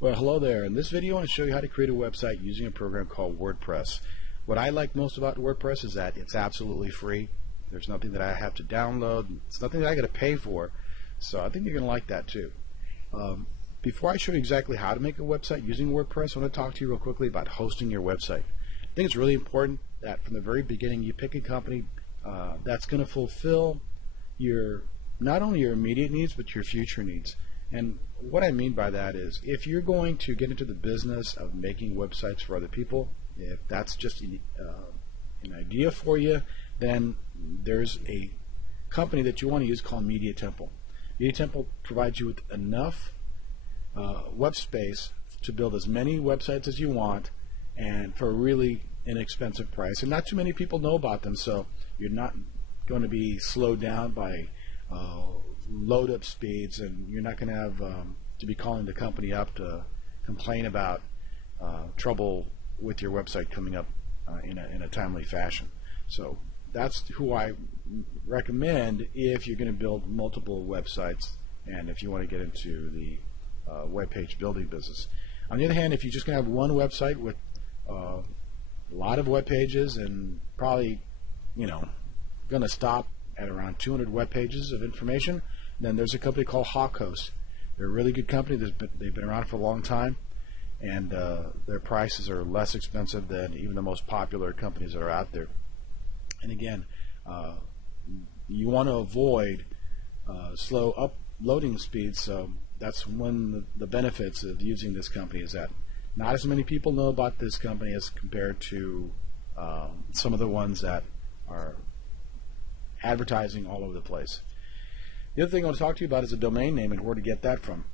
Well, hello there. In this video, I want to show you how to create a website using a program called Wordpress. What I like most about Wordpress is that it's absolutely free. There's nothing that I have to download. It's nothing that I got to pay for. So I think you're going to like that too. Before I show you exactly how to make a website using Wordpress, I want to talk to you real quickly about hosting your website. I think it's really important that from the very beginning you pick a company that's going to fulfill not only your immediate needs but your future needs. And what I mean by that is, if you're going to get into the business of making websites for other people, if that's just an idea for you, then there's a company that you want to use called Media Temple. Media Temple provides you with enough web space to build as many websites as you want, and for a really inexpensive price. And not too many people know about them, so you're not going to be slowed down by load up speeds, and you're not going to have to be calling the company up to complain about trouble with your website coming up in a timely fashion. So that's who I recommend if you're going to build multiple websites and if you want to get into the web page building business. On the other hand, if you're just going to have one website with a lot of web pages and probably going to stop at around 200 web pages of information, then there's a company called HawkHost. They're a really good company. They've been around for a long time, and their prices are less expensive than even the most popular companies that are out there. And again, you want to avoid slow uploading speeds, so that's one of the benefits of using this company, is that not as many people know about this company as compared to some of the ones that are advertising all over the place. The other thing I want to talk to you about is a domain name and where to get that from.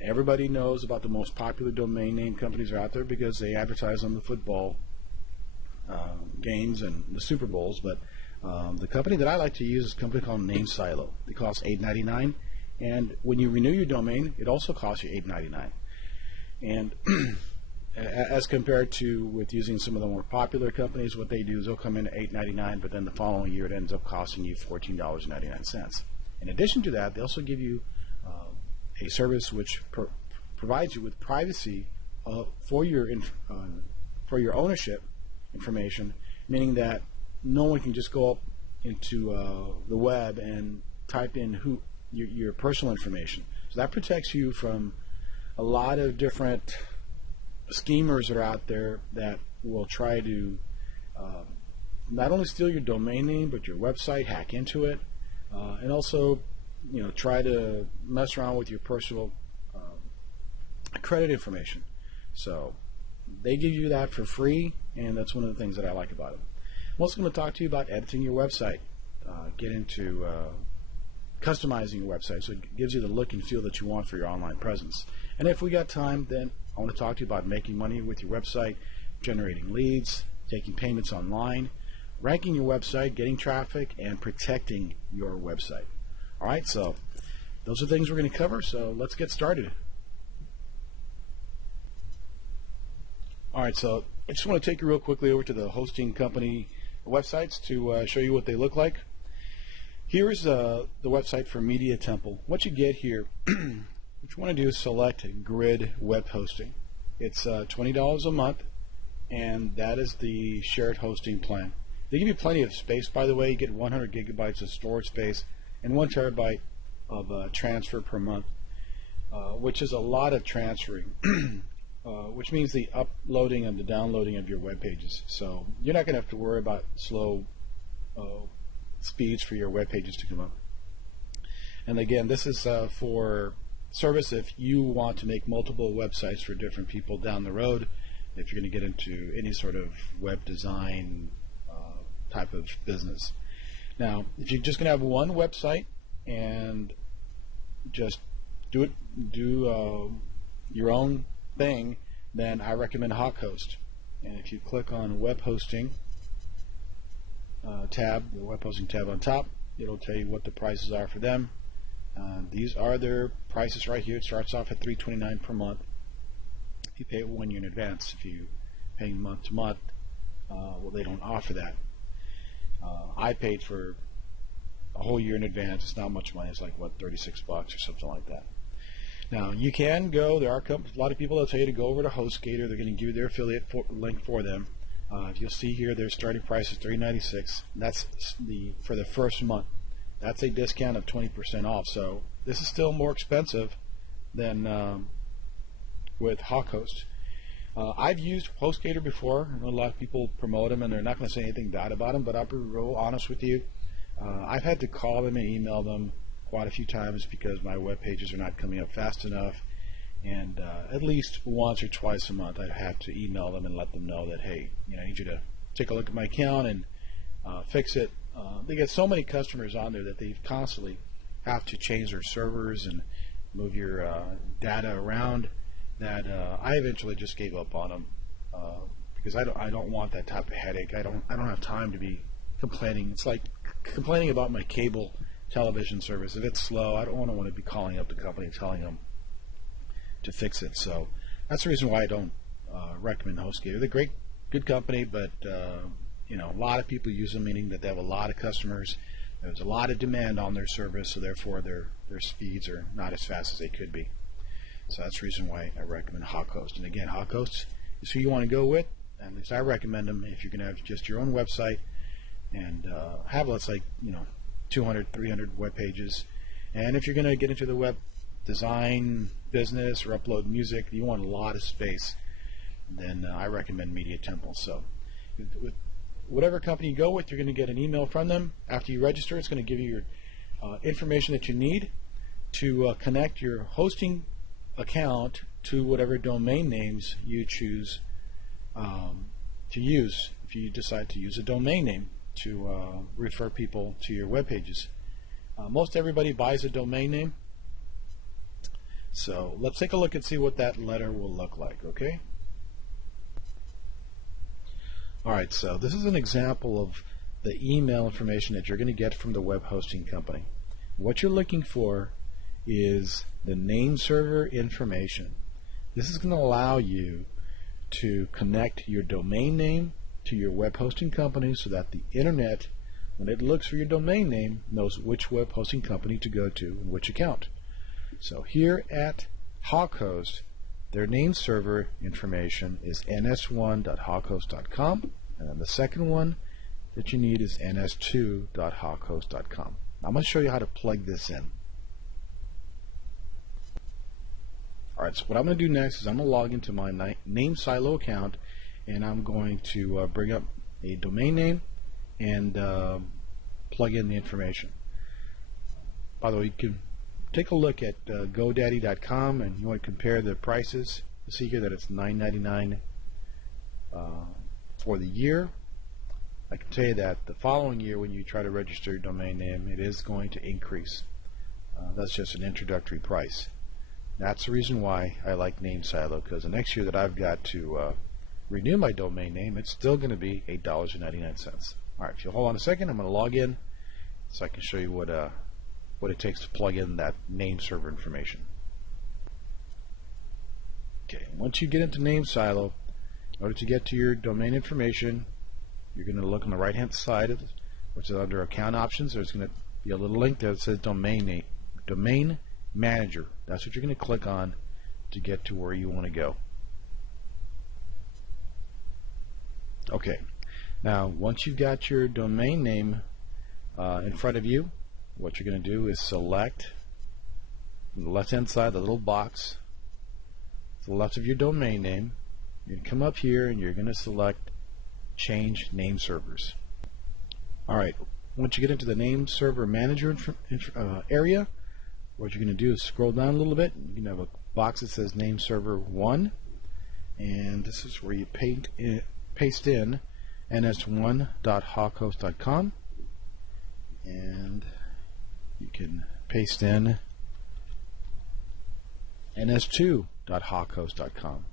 Everybody knows about the most popular domain name companies are out there because they advertise on the football games and the Super Bowls, but the company that I like to use is a company called NameSilo. They cost $8.99, and when you renew your domain, it also costs you $8.99. And as compared to with using some of the more popular companies, what they do is they'll come in at $8.99, but then the following year it ends up costing you $14.99. In addition to that, they also give you a service which provides you with privacy for your ownership information, meaning that no one can just go up into the web and type in your personal information. So that protects you from a lot of different schemers that are out there that will try to not only steal your domain name but your website, hack into it, and also try to mess around with your personal credit information. So they give you that for free, and that's one of the things that I like about it. I'm also going to talk to you about editing your website, get into customizing your website so it gives you the look and feel that you want for your online presence. And if we got time, then I want to talk to you about making money with your website, generating leads, taking payments online, ranking your website, getting traffic, and protecting your website. All right, so those are things we're going to cover, so let's get started. All right, so I just want to take you real quickly over to the hosting company websites to show you what they look like. Here's the website for Media Temple. What you get here, what you want to do is select Grid Web Hosting. It's $20 a month, and that is the shared hosting plan. They give you plenty of space, by the way. You get 100 gigabytes of storage space and 1 terabyte of transfer per month, which is a lot of transferring, which means the uploading and the downloading of your web pages. So you're not going to have to worry about slow speeds for your web pages to come up. And again, this is for service if you want to make multiple websites for different people down the road, if you're going to get into any sort of web design type of business. Now, if you're just going to have one website and just do your own thing, then I recommend HawkHost. And if you click on web hosting tab, the web hosting tab on top, it'll tell you what the prices are for them. These are their prices right here. It starts off at $3.29 per month if you pay it 1 year in advance. If you pay month to month, well, they don't offer that. I paid for a whole year in advance. It's not much money. It's like, what, $36 or something like that. Now you can go. There are a lot of people that tell you to go over to HostGator. They're going to give you their affiliate link for them. If you'll see here, their starting price is $396. That's for the first month. That's a discount of 20% off. So this is still more expensive than with HawkHost. I've used HostGator before. I know a lot of people promote them, and they're not going to say anything bad about them. But I'll be real honest with you. I've had to call them and email them quite a few times because my web pages are not coming up fast enough, and at least once or twice a month I have to email them and let them know that, hey, I need you to take a look at my account and fix it. They get so many customers on there that they constantly have to change their servers and move your data around that I eventually just gave up on them because I don't want that type of headache. I don't have time to be complaining. It's like complaining about my cable television service. If it's slow, I don't want to be calling up the company telling them to fix it. So that's the reason why I don't recommend HostGator. They're great, good company, but a lot of people use them, meaning that they have a lot of customers. There's a lot of demand on their service, so therefore their speeds are not as fast as they could be. So that's the reason why I recommend HawkHost. And again, HawkHost is who you want to go with. At least I recommend them if you're going to have just your own website and have, let's say, 200, 300 web pages. And if you're going to get into the web design business or upload music, you want a lot of space, then I recommend Media Temple. So with whatever company you go with, you're going to get an email from them. After you register, it's going to give you your information that you need to connect your hosting account to whatever domain names you choose to use. If you decide to use a domain name to refer people to your web pages. Most everybody buys a domain name. So let's take a look and see what that letter will look like, okay? Alright, so this is an example of the email information that you're going to get from the web hosting company. What you're looking for is the name server information. This is going to allow you to connect your domain name to your web hosting company so that the internet, when it looks for your domain name, knows which web hosting company to go to and which account. So here at HawkHost, their name server information is ns1.hawkhost.com, and then the second one that you need is ns2.hawkhost.com. I'm going to show you how to plug this in. Alright, so what I'm going to do next is I'm going to log into my name silo account, and I'm going to bring up a domain name and plug in the information. By the way, you can take a look at GoDaddy.com, and you want to compare the prices. You see here that it's $9.99 for the year. I can tell you that the following year, when you try to register your domain name, it is going to increase. That's just an introductory price. That's the reason why I like Name Silo, because the next year that I've got to renew my domain name, it's still going to be $8.99. Alright, if you'll hold on a second, I'm going to log in so I can show you what it takes to plug in that name server information. Okay, once you get into Name Silo, in order to get to your domain information, you're going to look on the right hand side, which is under Account Options. There's going to be a little link there that says Domain Manager. That's what you're going to click on to get to where you want to go. Okay, now once you've got your domain name in front of you, what you're going to do is select on the left hand side the little box to the left of your domain name. You're going to come up here and you're going to select Change Name Servers. Alright, once you get into the Name Server Manager area, what you're going to do is scroll down a little bit. You're going to have a box that says Name Server 1, and this is where you paste in ns1.hawkhost.com, and you can paste in ns2.hawkhost.com.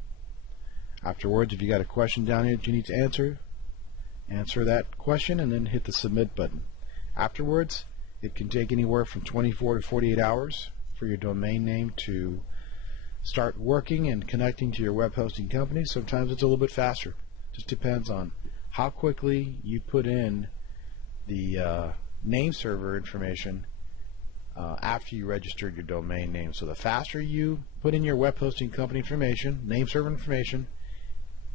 Afterwards, if you got a question down here that you need to answer that question and then hit the submit button. Afterwards, it can take anywhere from 24 to 48 hours for your domain name to start working and connecting to your web hosting company. Sometimes it's a little bit faster. Just depends on how quickly you put in the name server information after you registered your domain name. So the faster you put in your web hosting company information, name server information,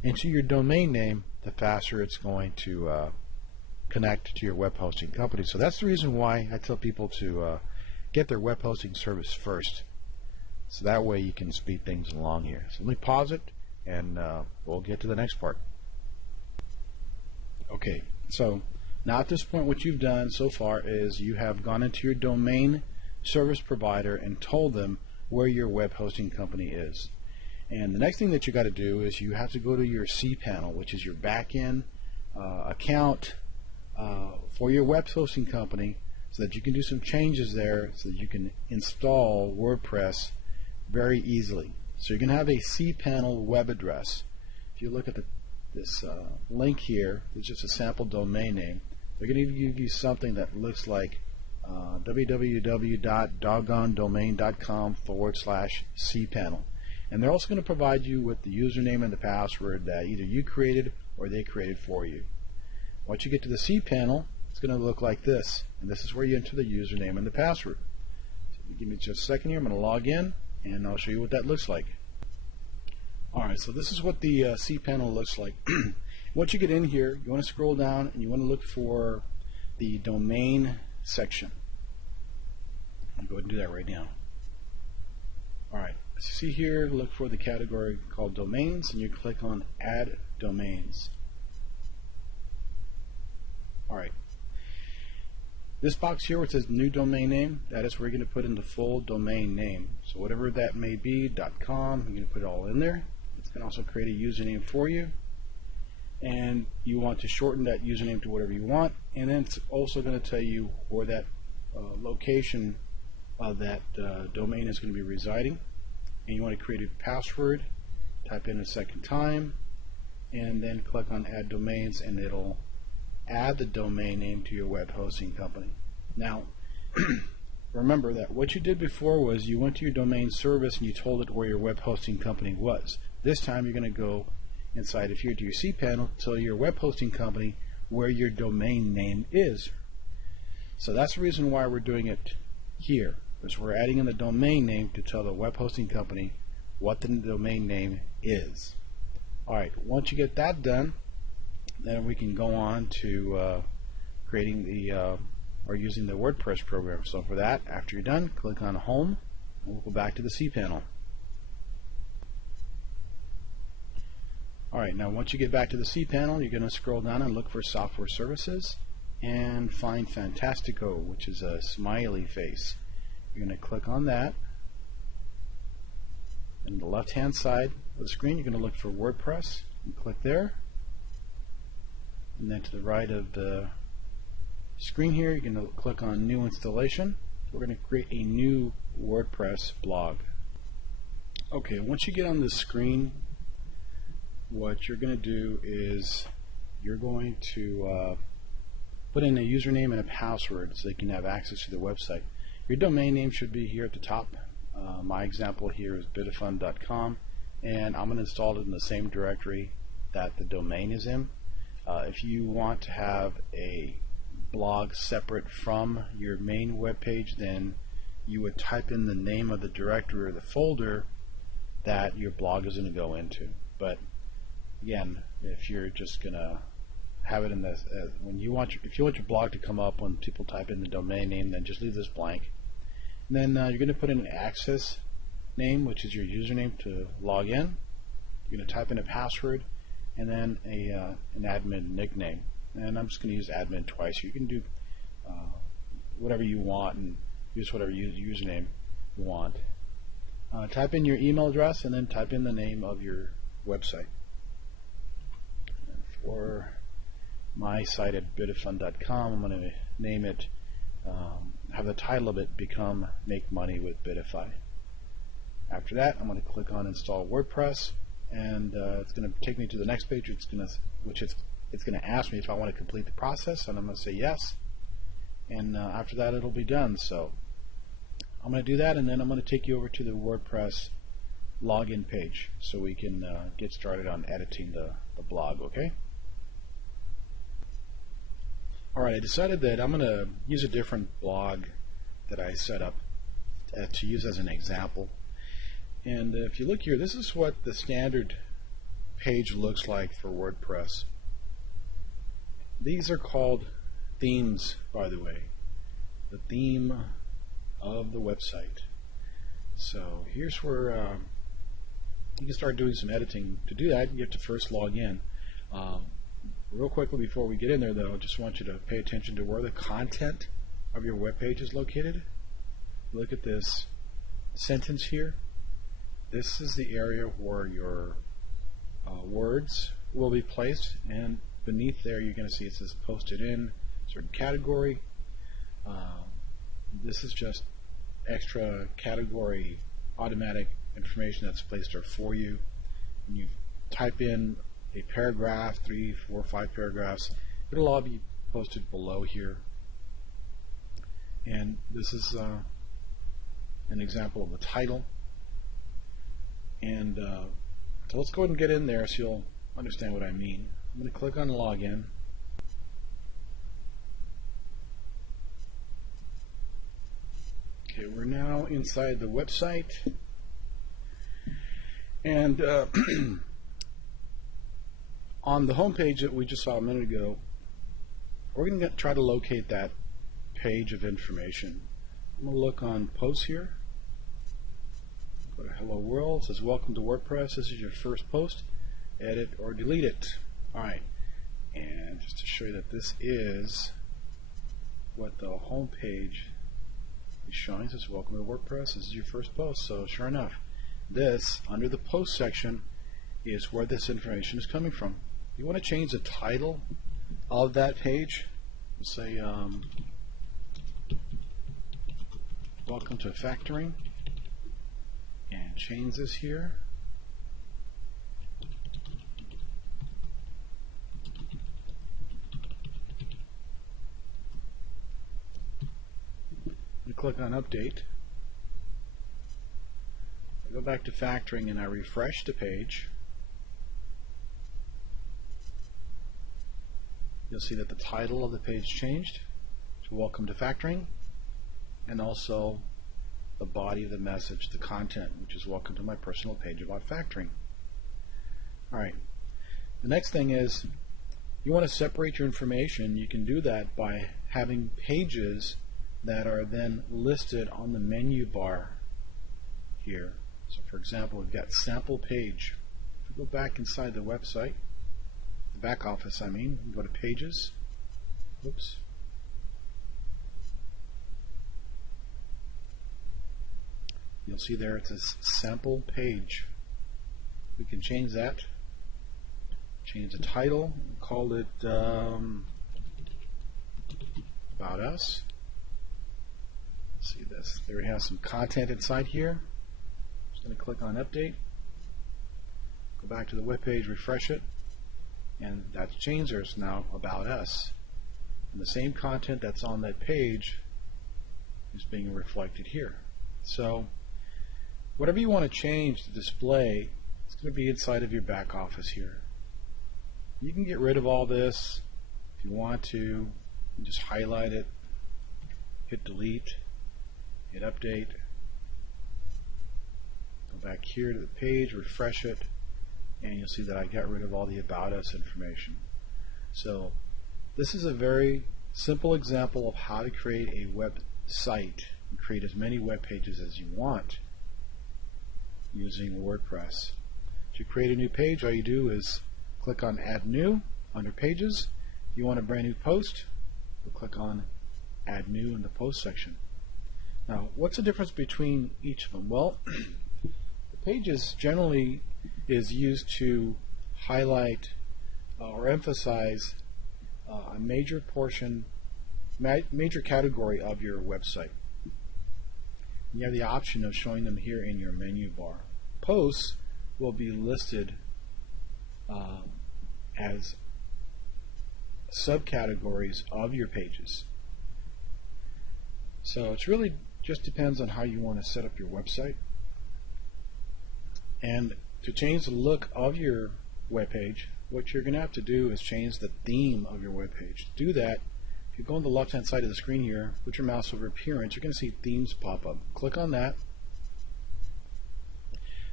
into your domain name, the faster it's going to connect to your web hosting company. So that's the reason why I tell people to get their web hosting service first. So that way you can speed things along here. So let me pause it and we'll get to the next part. Okay, so now at this point what you've done so far is you have gone into your domain service provider and told them where your web hosting company is. And the next thing that you got to do is you have to go to your cPanel, which is your backend account for your web hosting company, so that you can do some changes there so that you can install WordPress very easily. So you're going to have a cPanel web address. If you look at this link here, it's just a sample domain name. They're going to give you something that looks like www.doggonedomain.com/cPanel. And they're also going to provide you with the username and the password that either you created or they created for you. Once you get to the cPanel, it's going to look like this. And this is where you enter the username and the password. So give me just a second here. I'm going to log in and I'll show you what that looks like. Alright, so this is what the cPanel looks like. Once you get in here, you want to scroll down and you want to look for the domain section. I'll go ahead and do that right now. Alright, as you see here, look for the category called domains and you click on add domains. Alright, this box here where it says new domain name, that is where you're going to put in the full domain name. So whatever that may be, .com, you're going to put it all in there. It's going to also create a username for you. And you want to shorten that username to whatever you want. And then it's also going to tell you where that location of that domain is going to be residing. And you want to create a password, type in a second time, and then click on add domains and it'll add the domain name to your web hosting company. Now remember that what you did before was you went to your domain service and you told it where your web hosting company was. This time you're going to go inside of here to your cPanel, tell your web hosting company where your domain name is. So that's the reason why we're doing it here, because we're adding in the domain name to tell the web hosting company what the domain name is. Alright, once you get that done, then we can go on to creating the or using the WordPress program. So for that, after you're done, click on Home and we'll go back to the cPanel. Alright, now once you get back to the cPanel, you're going to scroll down and look for Software Services and find Fantastico, which is a smiley face. You're going to click on that. And the left hand side of the screen, you're going to look for WordPress and click there. And then to the right of the screen here, you're going to click on New Installation. We're going to create a new WordPress blog. Okay, once you get on the screen, what you're going to do is you're going to put in a username and a password so they can have access to the website. Your domain name should be here at the top. My example here is bitafun.com, and I'm going to install it in the same directory that the domain is in. If you want to have a blog separate from your main web page, then you would type in the name of the directory or the folder that your blog is going to go into. But again, if you're just going to have it in this, if you want your blog to come up when people type in the domain name, then just leave this blank. And then you're going to put in an access name, which is your username to log in. You're going to type in a password and then an admin nickname. And I'm just going to use admin twice. You can do whatever you want and use whatever username you want. Type in your email address and then type in the name of your website. For my site at bitafun.com, I'm going to name it, have the title of it become Make Money with Bitify. After that, I'm going to click on Install WordPress, and it's going to take me to the next page. It's going to ask me if I want to complete the process, and I'm going to say yes. And after that, it'll be done. So I'm going to do that, and then I'm going to take you over to the WordPress login page so we can get started on editing the blog. Okay. Alright, I decided that I'm going to use a different blog that I set up to use as an example. And if you look here, this is what the standard page looks like for WordPress. These are called themes, by the way. The theme of the website. So here's where you can start doing some editing. To do that, you have to first log in. Real quickly before we get in there, though, I just want you to pay attention to where the content of your web page is located. Look at this sentence here. This is the area where your words will be placed, and beneath there you're going to see it says posted in certain category. This is just extra category automatic information that's placed there for you. When you type in a paragraph, 3, 4, 5 paragraphs, it'll all be posted below here. And this is an example of the title. And so let's go ahead and get in there so you'll understand what I mean. I'm going to click on Login. Okay, we're now inside the website. And on the home page that we just saw a minute ago, we're going to try to locate that page of information. I'm going to look on Posts here. Go to Hello World. It says Welcome to WordPress. This is your first post. Edit or delete it. Alright. And just to show you that this is what the home page is showing. It says Welcome to WordPress. This is your first post. So sure enough, this, under the Post section, is where this information is coming from. You want to change the title of that page. Let's say Welcome to Factoring, and change this here. You click on Update. I go back to Factoring and I refresh the page. You'll see that the title of the page changed to Welcome to Factoring, and also the body of the message, the content, which is Welcome to my personal page about factoring. Alright, the next thing is you want to separate your information. You can do that by having pages that are then listed on the menu bar here. So for example, we've got sample page. If we go back inside the website, the back office I mean, go to Pages. Oops. You'll see there it says sample page. We can change that. Change the title. Call it About Us. See this. There we have some content inside here. Just going to click on Update. Go back to the web page, refresh it, and that's changed. There's now About Us. And the same content that's on that page is being reflected here. So whatever you want to change to display, it's going to be inside of your back office here. You can get rid of all this if you want to. You just highlight it, hit delete, hit update, go back here to the page, refresh it, and you'll see that I got rid of all the About Us information. So this is a very simple example of how to create a website and create as many web pages as you want using WordPress. To create a new page, all you do is click on Add New under Pages. If you want a brand new post, you'll click on Add New in the Post section. Now, what's the difference between each of them? Well, the Pages generally is used to highlight or emphasize a major portion, major category of your website. You have the option of showing them here in your menu bar. Posts will be listed as subcategories of your pages. So it's really just depends on how you want to set up your website. And to change the look of your web page, what you're going to have to do is change the theme of your web page. To do that, if if you go on the left hand side of the screen here, put your mouse over appearance, you're going to see themes pop up. Click on that.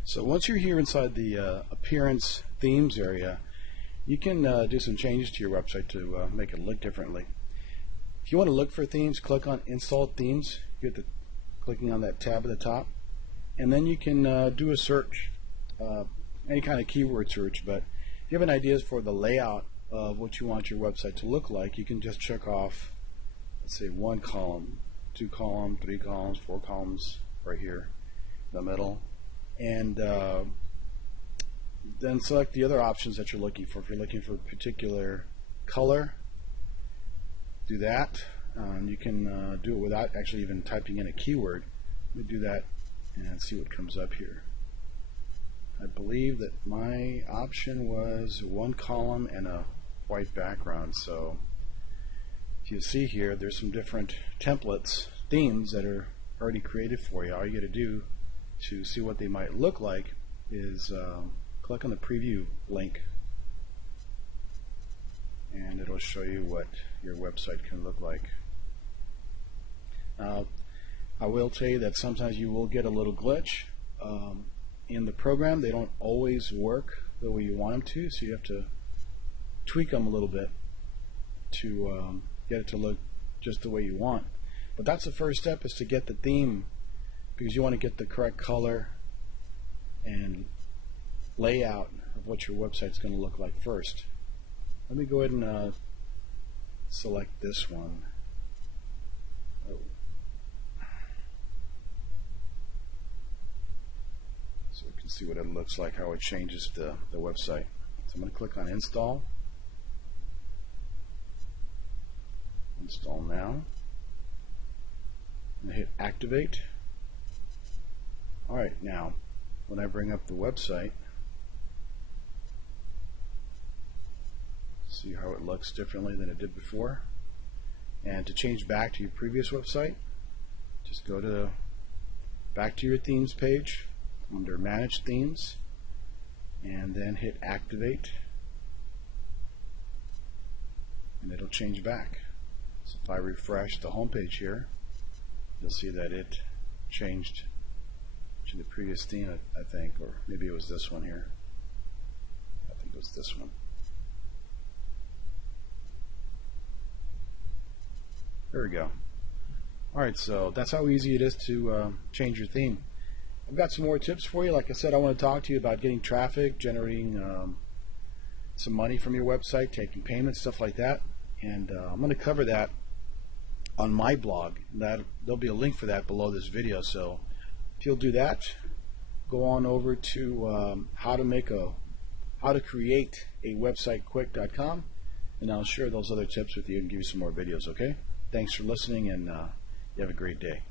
So once you're here inside the appearance themes area, you can do some changes to your website to make it look differently. If you want to look for themes, click on Install Themes. You get clicking on that tab at the top, and then you can do a search, any kind of keyword search. But if you have any ideas for the layout of what you want your website to look like, you can just check off, let's say, 1 column, 2 columns, 3 columns, 4 columns right here in the middle, and then select the other options that you're looking for. If you're looking for a particular color, do that. You can do it without actually even typing in a keyword. Let me do that and see what comes up here. I believe that my option was 1 column and a white background. So if you see here, there's some different templates, themes that are already created for you. All you got to do to see what they might look like is click on the preview link, and it'll show you what your website can look like. I will tell you that sometimes you will get a little glitch in the program. They don't always work the way you want them to, so you have to tweak them a little bit to get it to look just the way you want. But that's the first step, is to get the theme, because you want to get the correct color and layout of what your website's going to look like first. Let me go ahead and select this one. Oh. So you can see what it looks like, how it changes the website. So I'm going to click on Install. Install now. And hit Activate. Alright, now when I bring up the website, see how it looks differently than it did before. And to change back to your previous website, just go to back to your themes page under Manage Themes, and then hit Activate, and it'll change back. So if I refresh the home page here, you'll see that it changed to the previous theme, I think, or maybe it was this one here. I think it was this one. There we go. Alright, so that's how easy it is to change your theme. I've got some more tips for you. Like I said, I want to talk to you about getting traffic, generating some money from your website, taking payments, stuff like that. And I'm going to cover that on my blog. There'll be a link for that below this video. So if you'll do that, go on over to how to create a website quick.com, and I'll share those other tips with you and give you some more videos. Okay? Thanks for listening, and you have a great day.